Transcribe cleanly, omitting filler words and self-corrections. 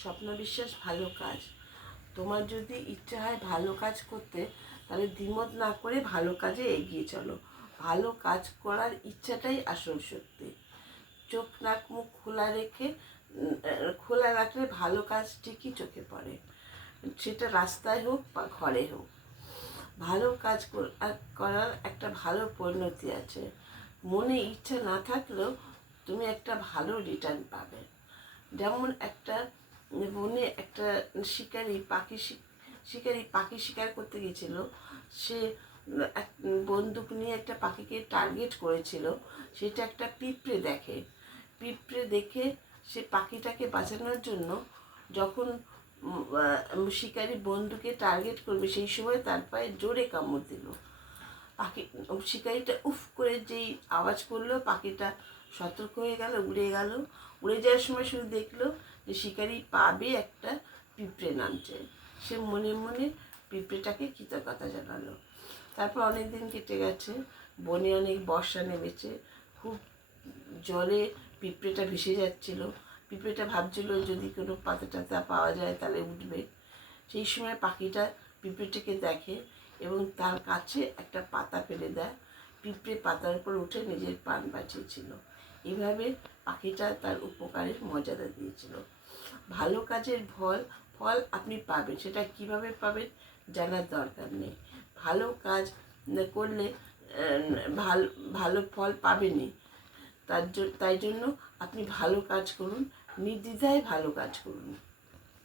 স্বপ্না বিশ্বাস ভালো কাজ। তোমার যদি ইচ্ছা হয় ভালো কাজ করতে, তাহলে দ্বিমত না করে ভালো কাজে এগিয়ে চলো। ভালো কাজ করার ইচ্ছাটাই আসল শক্তি। চোখ নাক মুখ খোলা রাখলে ভালো কাজ ঠিকই চোখে পড়ে, সেটা রাস্তায় হোক বা ঘরে হোক। ভালো কাজ করার একটা ভালো পরিণতি আছে। মনে ইচ্ছা না থাকলেও তুমি একটা ভালো রিটার্ন পাবে। যেমন একটা বনে একটা শিকারি পাখি শিকার করতে গিয়েছিল। সে এক বন্দুক নিয়ে একটা পাখিকে টার্গেট করেছিল। সেটা একটা পিঁপড়ে দেখে সে পাখিটাকে বাঁচানোর জন্য যখন শিকারি বন্দুকে টার্গেট করবে, সেই সময় তার পায়ে জোরে কামড় দিল। শিকারিটা উফ করে যেই আওয়াজ করলো, পাখিটা সতর্ক হয়ে গেল, উড়ে যাওয়ার সময় শুধু দেখলো যে শিকারি পাবে একটা পিঁপড়ে নামছে। সে মনে মনে পিঁপড়েটাকে কৃতজ্ঞতা জানালো। তারপর অনেক দিন কেটে গেছে, বনে অনেক বর্ষা নেমেছে, খুব জলে পিঁপড়েটা ভেসে যাচ্ছিল। পিঁপড়েটা ভাবছিল যদি কোনো পাতা টাতা পাওয়া যায় তাহলে উঠবে। সেই সময় পাখিটা পিঁপড়েটাকে দেখে এবং তার কাছে একটা পাতা ফেলে দেয়। পিঁপড়ে পাতার উপর উঠে নিজের প্রাণ বাঁচিয়েছিল। এইভাবে পাখিটা তার উপকারের মর্যাদা দিয়েছিল। ভালো কাজের ফল আপনি পাবেন, সেটা কিভাবে পাবেন জানার দরকার নেই। ভালো কাজ করলে ভালো ভালো ফল পাবেনই। তাই জন্য আপনি ভালো কাজ করুন, নির্দ্বিধায় ভালো কাজ করুন।